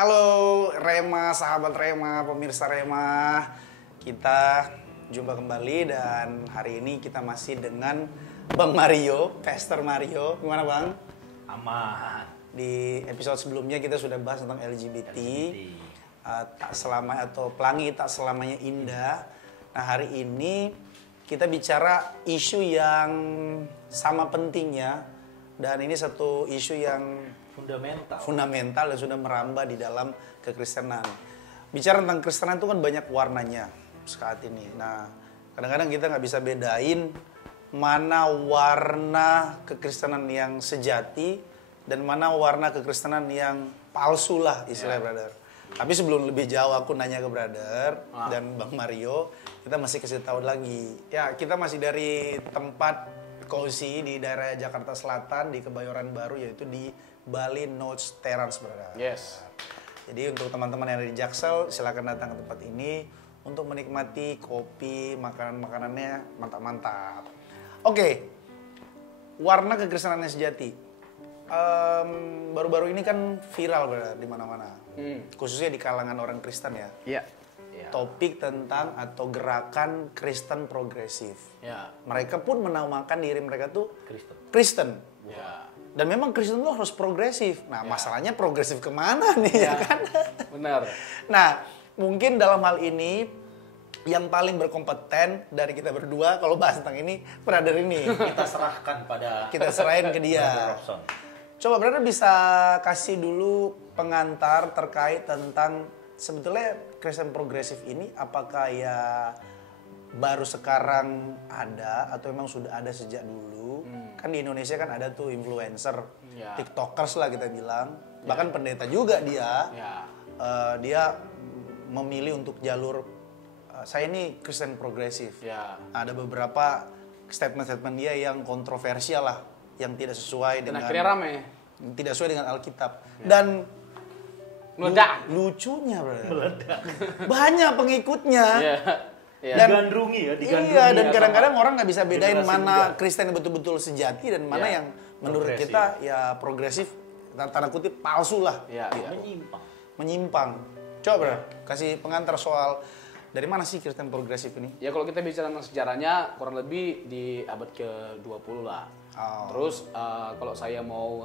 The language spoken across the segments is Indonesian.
Halo Rema, sahabat Rema, pemirsa Rema. Kita jumpa kembali dan hari ini kita masih dengan Bang Mario, Pastor Mario. Gimana Bang? Aman. Di episode sebelumnya kita sudah bahas tentang LGBT. Tak selama atau pelangi tak selamanya indah. Nah hari ini kita bicara isu yang sama pentingnya dan ini satu isu yang fundamental dan sudah merambah di dalam kekristenan. Bicara tentang Kristenan itu kan banyak warnanya saat ini. Nah, kadang-kadang kita nggak bisa bedain mana warna kekristenan yang sejati dan mana warna kekristenan yang palsu lah istilahnya, brother. Tapi sebelum lebih jauh aku nanya ke brother dan Bang Mario, kita masih kasih tahu lagi. Ya, kita masih dari tempat cozy di daerah Jakarta Selatan di Kebayoran Baru, yaitu di Bali Notes Terrace, brother. Yes. Jadi untuk teman-teman yang ada di Jaksel, silakan datang ke tempat ini untuk menikmati kopi, makanan-makanannya mantap-mantap. Oke, warna kekristenan yang sejati. Baru-baru ini kan viral, brother, di mana-mana. Khususnya di kalangan orang Kristen ya. Iya. Topik tentang atau gerakan Kristen progresif. Ya. Mereka pun menamakan diri mereka tuh Kristen. Ya. Dan memang Kristen tuh harus progresif. Nah, masalahnya progresif kemana nih, ya kan? Benar. Nah, mungkin dalam hal ini yang paling berkompeten dari kita berdua kalau bahas tentang ini, brother ini. Kita serahkan pada Kita serahin ke dia. Coba brother bisa kasih dulu pengantar terkait tentang sebetulnya Kristen progresif ini apakah ya baru sekarang ada atau memang sudah ada sejak dulu? Kan di Indonesia kan ada tuh influencer, tiktokers lah kita bilang, bahkan pendeta juga dia. Dia memilih untuk jalur saya ini Kristen progresif. Ada beberapa statement-statement dia yang kontroversial lah, yang tidak sesuai dengan tidak sesuai dengan Alkitab. Dan meledak. Lucunya, meledak. Banyak pengikutnya. Dan digandrungi ya, dan kadang-kadang orang nggak bisa bedain mana Kristen yang betul-betul sejati dan mana yang menurut kita ya progresif, tanda kutip palsu lah. Menyimpang. Coba bro, kasih pengantar soal dari mana sih Kristen progresif ini? Ya kalau kita bicara tentang sejarahnya kurang lebih di abad ke-20 lah. Terus kalau saya mau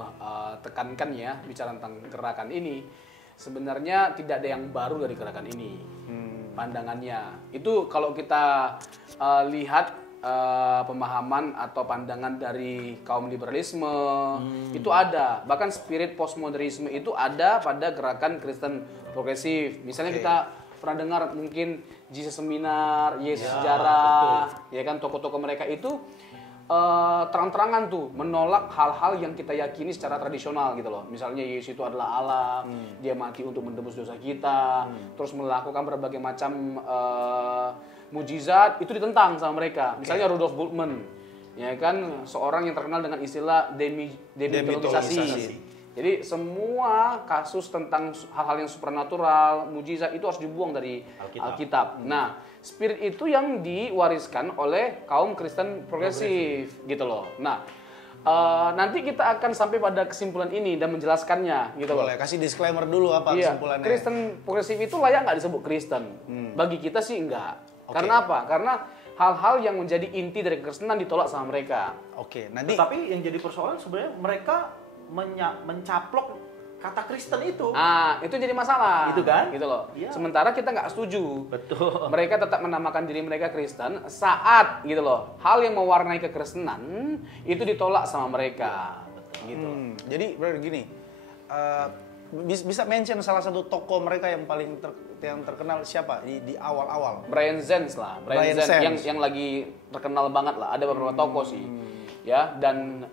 tekankan ya bicara tentang gerakan ini, sebenarnya tidak ada yang baru dari gerakan ini. Pandangannya itu kalau kita lihat pemahaman atau pandangan dari kaum liberalisme itu ada, bahkan spirit postmodernisme itu ada pada gerakan Kristen progresif. Misalnya kita pernah dengar mungkin Jesus Seminar, Yesus Sejarah, ya kan tokoh-tokoh mereka itu terang-terangan tuh menolak hal-hal yang kita yakini secara tradisional gitu loh. Misalnya Yesus itu adalah Allah, dia mati untuk menebus dosa kita, terus melakukan berbagai macam mujizat, itu ditentang sama mereka. Misalnya Rudolf Bultmann, ya kan seorang yang terkenal dengan istilah demitologisasi. Jadi semua kasus tentang hal-hal yang supernatural, mujizat itu harus dibuang dari Alkitab. Nah, spirit itu yang diwariskan oleh kaum Kristen progresif gitu loh. Nah, nanti kita akan sampai pada kesimpulan ini dan menjelaskannya gitu loh. Boleh kasih disclaimer dulu apa kesimpulannya? Kristen progresif itu layak nggak disebut Kristen? Bagi kita sih enggak. Karena apa? Karena hal-hal yang menjadi inti dari kekristenan ditolak sama mereka. Nanti. Tapi yang jadi persoalan sebenarnya mereka mencaplok kata Kristen itu. Itu jadi masalah. Itu kan? Gitu loh. Iya. Sementara kita nggak setuju. Betul. Mereka tetap menamakan diri mereka Kristen saat gitu loh. Hal yang mewarnai kekristenan itu ditolak sama mereka. Gitu. Jadi berarti gini, bisa mention salah satu tokoh mereka yang paling terkenal siapa di awal-awal? Brian Zens lah. Brian Zens yang lagi terkenal banget lah. Ada beberapa tokoh sih. Ya, dan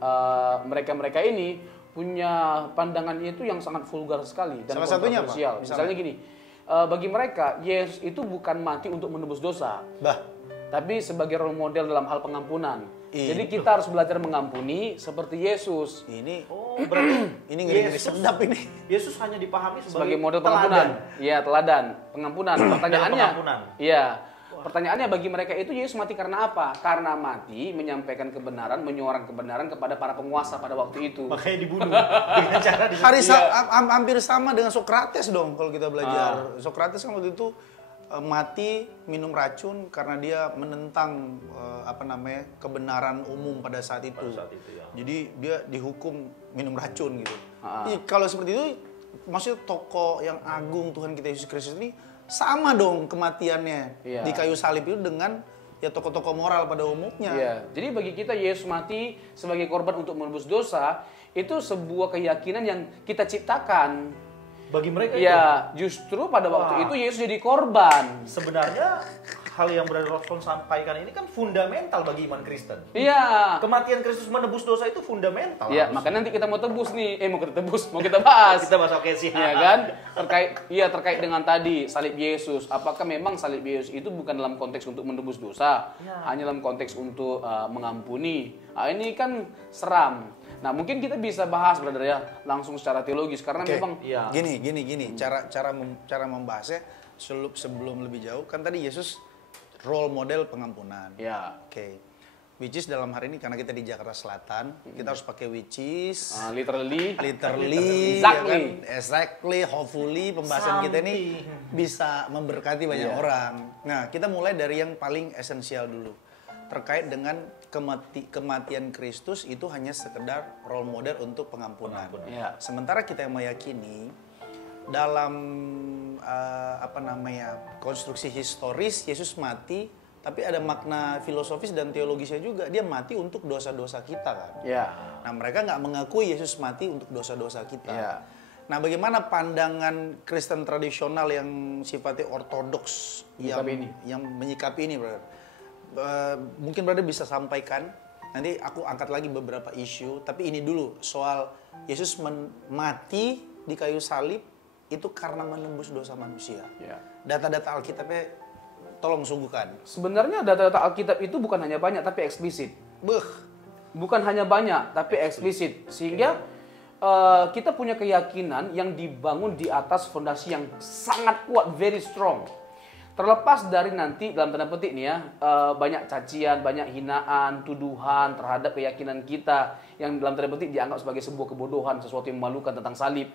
mereka-mereka ini punya pandangannya itu yang sangat vulgar sekali dan kontroversial. Misalnya gini, bagi mereka Yesus itu bukan mati untuk menebus dosa, tapi sebagai role model dalam hal pengampunan. Jadi kita harus belajar mengampuni seperti Yesus. Berarti ini ngeri-ngeri sedap ini. Yesus hanya dipahami sebagai model pengampunan. Iya, teladan pengampunan. Pertanyaannya, iya. Pertanyaannya bagi mereka itu Yesus mati karena apa? Karena mati menyampaikan kebenaran, menyuarakan kebenaran kepada para penguasa pada waktu itu. Makanya dibunuh dengan cara Hampir sama dengan Sokrates dong kalau kita belajar. Sokrates kan waktu itu mati minum racun karena dia menentang kebenaran umum pada saat itu. Ya. Jadi dia dihukum minum racun gitu. Kalau seperti itu, maksudnya tokoh yang agung Tuhan kita Yesus Kristus ini sama dong kematiannya di kayu salib itu dengan ya tokoh-tokoh moral pada umumnya. Iya. Jadi bagi kita Yesus mati sebagai korban untuk menebus dosa itu sebuah keyakinan yang kita ciptakan. Bagi mereka itu. Ya, justru pada waktu itu Yesus jadi korban. Sebenarnya hal yang Brother Robson sampaikan ini kan fundamental bagi iman Kristen. Iya. Kematian Kristus menebus dosa itu fundamental. Iya, makanya nanti kita mau tebus nih. mau kita bahas. Kita bahas oke sih. Iya kan? Terkait dengan tadi salib Yesus. Apakah memang salib Yesus itu bukan dalam konteks untuk menebus dosa, hanya dalam konteks untuk mengampuni? Nah, ini kan seram. Nah, mungkin kita bisa bahas, brother ya, langsung secara teologis karena memang gini. Cara membahasnya sebelum lebih jauh kan tadi Yesus role model pengampunan. Ya. Oke. Which is dalam hari ini karena kita di Jakarta Selatan, kita harus pakai which is literally exactly, hopefully pembahasan kita ini bisa memberkati banyak orang. Nah, kita mulai dari yang paling esensial dulu. Terkait dengan kematian Kristus itu hanya sekedar role model untuk pengampunan. Ya. Sementara kita yang meyakini dalam konstruksi historis Yesus mati, tapi ada makna filosofis dan teologisnya juga. Dia mati untuk dosa-dosa kita kan. Ya. Nah, mereka nggak mengakui Yesus mati untuk dosa-dosa kita. Ya. Nah, bagaimana pandangan Kristen tradisional yang sifatnya ortodoks yang menyikapi ini, brother? Mungkin brother bisa sampaikan. Nanti aku angkat lagi beberapa isu, tapi ini dulu soal Yesus mati di kayu salib itu karena menembus dosa manusia. Ya. Data-data Alkitabnya tolong sungguhkan. Sebenarnya data-data Alkitab itu bukan hanya banyak tapi eksplisit. Bukan hanya banyak tapi eksplisit. Sehingga kita punya keyakinan yang dibangun di atas fondasi yang sangat kuat, very strong. Terlepas dari nanti dalam tanda petik nih ya, banyak cacian, banyak hinaan, tuduhan terhadap keyakinan kita yang dalam tanda petik dianggap sebagai sebuah kebodohan, sesuatu yang memalukan tentang salib.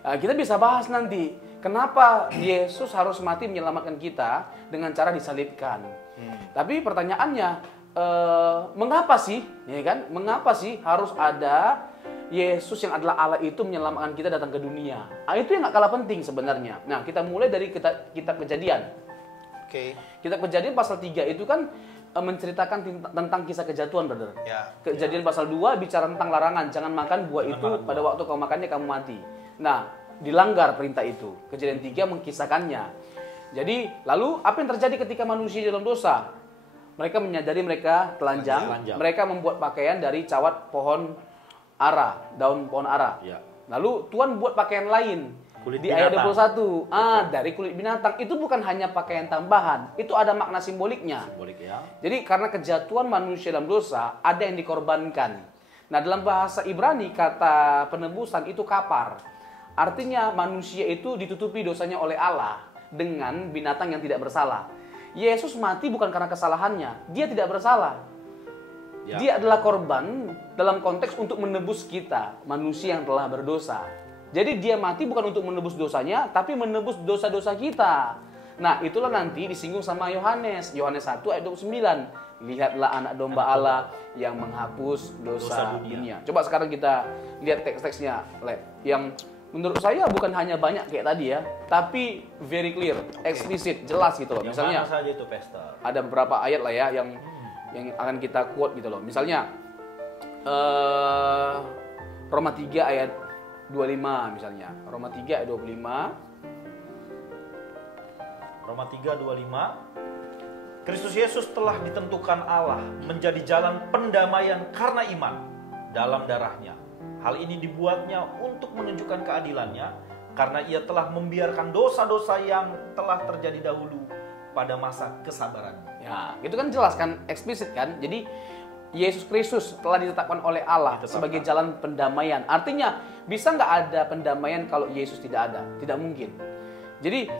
Kita bisa bahas nanti kenapa Yesus harus mati menyelamatkan kita dengan cara disalibkan. Tapi pertanyaannya, mengapa sih, ya kan? Mengapa sih harus ada Yesus yang adalah Allah itu menyelamatkan kita datang ke dunia? Itu yang gak kalah penting sebenarnya. Nah, kita mulai dari kitab Kejadian. Kitab Kejadian pasal 3 itu kan menceritakan tentang kisah kejatuhan, brother. Kejadian pasal 2 bicara tentang larangan, jangan makan buah itu, pada waktu kau makannya kamu mati. Nah, dilanggar perintah itu. Kejadian 3 mengkisahkannya. Jadi, lalu apa yang terjadi ketika manusia dalam dosa? Mereka menyadari mereka telanjang. Mereka membuat pakaian dari cawat pohon ara, daun pohon ara. Lalu Tuhan buat pakaian lain. Di ayat 21, dari kulit binatang. Itu bukan hanya pakaian tambahan, itu ada makna simboliknya. Jadi karena kejatuhan manusia dalam dosa, ada yang dikorbankan. Nah, dalam bahasa Ibrani kata penebusan itu kapar. Artinya manusia itu ditutupi dosanya oleh Allah dengan binatang yang tidak bersalah. Yesus mati bukan karena kesalahannya, dia tidak bersalah. Dia adalah korban dalam konteks untuk menebus kita, manusia yang telah berdosa. Jadi dia mati bukan untuk menebus dosanya, tapi menebus dosa-dosa kita. Nah, itulah nanti disinggung sama Yohanes 1 ayat 29. Lihatlah anak domba Allah yang menghapus dosa dunia. Coba sekarang kita lihat teks-teksnya, yang menurut saya bukan hanya banyak kayak tadi ya, tapi very clear, eksplisit, jelas gitu loh. Misalnya mana saja itu, Pastor? Ada beberapa ayat lah ya yang akan kita quote gitu loh. Misalnya Roma 3 ayat 25 misalnya. Roma 3 ayat 25. Roma 3:25. Kristus Yesus telah ditentukan Allah menjadi jalan pendamaian karena iman dalam darahnya. Hal ini dibuatnya untuk menunjukkan keadilannya karena ia telah membiarkan dosa-dosa yang telah terjadi dahulu pada masa kesabarannya. Ya, itu kan jelas kan, eksplisit kan. Jadi Yesus Kristus telah ditetapkan oleh Allah sebagai jalan pendamaian. Artinya, bisa nggak ada pendamaian kalau Yesus tidak ada? Tidak mungkin. Jadi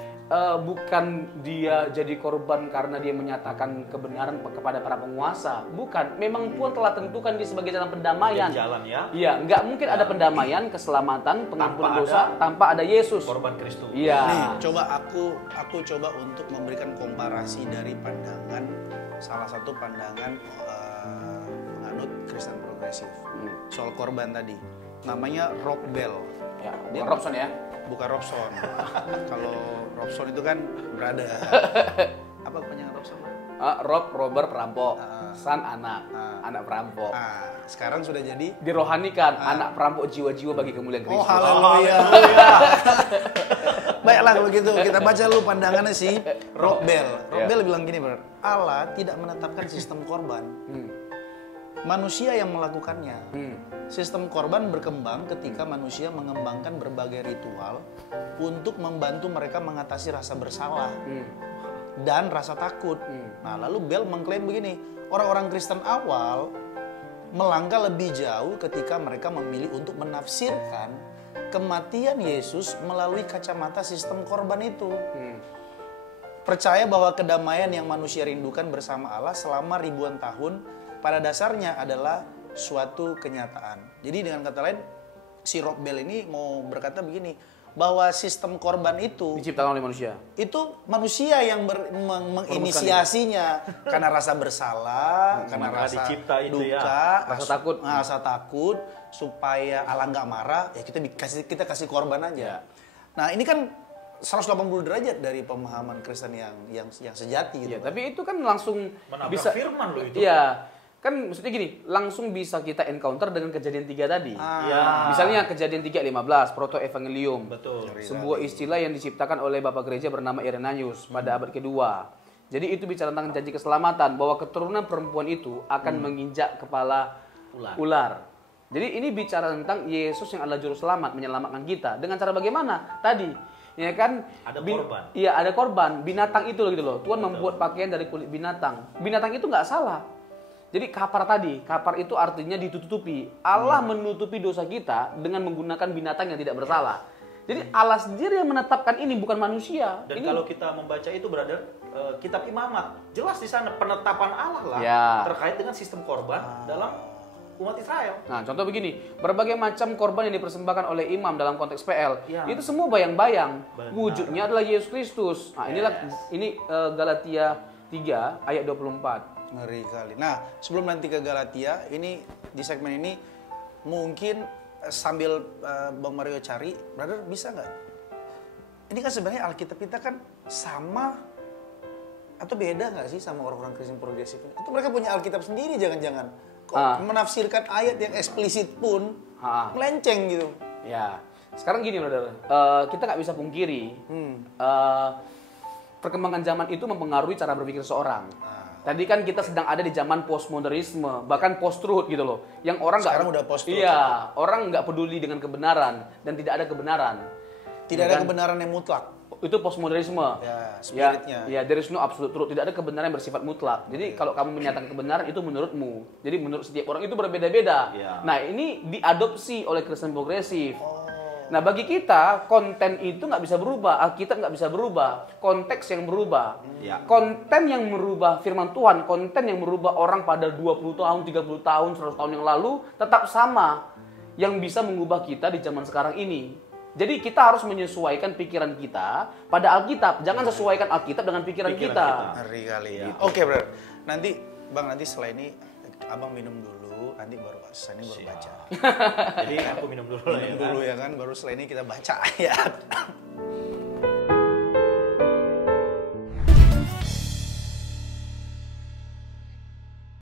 bukan dia jadi korban karena dia menyatakan kebenaran kepada para penguasa. Bukan. Memang Tuhan telah tentukan dia sebagai jalan pendamaian. Jalan ya. Iya, nggak mungkin ada pendamaian, keselamatan, pengampunan Tanpa dosa tanpa ada Yesus. Korban Kristus. Iya. Nih, coba aku coba untuk memberikan komparasi dari pandangan salah satu pandangan penganut Kristen progresif soal korban tadi. Namanya Rob Bell. Ya, dia Robson ya. Bukan Robson. Kalau Robson itu kan berada. Apa kepanjangan Robson? Robert perampok, San anak perampok. Sekarang sudah jadi Dirohanikan anak perampok jiwa-jiwa bagi kemuliaan Oh, Kristus. haleluya. Baiklah kalau gitu, kita baca dulu pandangannya si Rob Bell. Rob Bell bilang gini, Bro. Allah tidak menetapkan sistem korban. Manusia yang melakukannya. Sistem korban berkembang ketika manusia mengembangkan berbagai ritual untuk membantu mereka mengatasi rasa bersalah dan rasa takut. Nah, lalu Bell mengklaim begini, orang-orang Kristen awal melangkah lebih jauh ketika mereka memilih untuk menafsirkan kematian Yesus melalui kacamata sistem korban itu. Percaya bahwa kedamaian yang manusia rindukan bersama Allah selama ribuan tahun pada dasarnya adalah suatu kenyataan. Jadi dengan kata lain, si Rob Bell ini mau berkata begini, bahwa sistem korban itu Diciptakan oleh manusia. itu manusia yang menginisiasinya karena rasa bersalah, karena maka rasa dicipta itu duka, ya. Rasa takut. supaya Allah nggak marah, ya kita kasih korban aja. Nah, ini kan 180 derajat dari pemahaman Kristen yang sejati gitu. Iya, tapi itu kan langsung Menabrak bisa firman loh itu. Iya. Kan maksudnya gini, langsung bisa kita encounter dengan kejadian 3 tadi. Ya. Misalnya kejadian 3:15, proto evangelium. Betul. Sebuah istilah yang diciptakan oleh Bapak Gereja bernama Irenaeus pada abad kedua. Jadi itu bicara tentang janji keselamatan, bahwa keturunan perempuan itu akan menginjak kepala ular. Jadi ini bicara tentang Yesus yang adalah juru selamat, menyelamatkan kita. Dengan cara bagaimana? Tadi, ya kan? Ada korban. Iya, ada korban. Binatang itu loh gitu loh. Tuhan membuat pakaian dari kulit binatang. Binatang itu nggak salah. Jadi kapar tadi, kapar itu artinya ditutupi. Allah menutupi dosa kita dengan menggunakan binatang yang tidak bersalah. Jadi Allah sendiri yang menetapkan ini, bukan manusia. Dan Ini kalau kita membaca itu, brother, kitab Imamat, jelas di sana penetapan Allah lah Ya. terkait dengan sistem korban dalam umat Israel. Nah, contoh begini, berbagai macam korban yang dipersembahkan oleh imam dalam konteks PL, Ya. itu semua bayang-bayang. Benar. Wujudnya adalah Yesus Kristus. Nah, ini Galatia 3 ayat 24. Ngeri kali. Nah, sebelum nanti ke Galatia, ini di segmen ini mungkin sambil Bang Mario cari, brother bisa nggak? Ini kan sebenarnya Alkitab kita kan sama atau beda nggak sih sama orang-orang Kristen progresif ini? Itu mereka punya Alkitab sendiri jangan-jangan. Kok menafsirkan ayat yang eksplisit pun melenceng gitu. Ya, sekarang gini brother, kita nggak bisa pungkiri perkembangan zaman itu mempengaruhi cara berpikir seorang. Tadi kan kita sedang ada di zaman postmodernisme, bahkan post-truth gitu loh. Yang orang Sekarang udah post-truth. Iya, orang nggak peduli dengan kebenaran dan tidak ada kebenaran. Tidak ada kebenaran yang mutlak. Itu postmodernisme. Ya, spiritnya. Ya, there is no absolute truth. Tidak ada kebenaran yang bersifat mutlak. Jadi kalau kamu menyatakan kebenaran itu menurutmu. Jadi menurut setiap orang itu berbeda-beda. Ya. Nah, ini diadopsi oleh Kristen progresif. Nah, bagi kita konten itu nggak bisa berubah, Alkitab nggak bisa berubah, konteks yang berubah. Ya. Konten yang merubah firman Tuhan, konten yang merubah orang pada 20 tahun, 30 tahun, 100 tahun yang lalu tetap sama yang bisa mengubah kita di zaman sekarang ini. Jadi kita harus menyesuaikan pikiran kita pada Alkitab, jangan sesuaikan Alkitab dengan pikiran kita. Ngeri kali ya. Oke, bro. Nanti Bang, nanti setelah ini Abang minum dulu, nanti baru saya ini baru baca. Jadi aku minum dulu lah ya. Minum dulu ya kan, baru setelah ini kita baca ayat.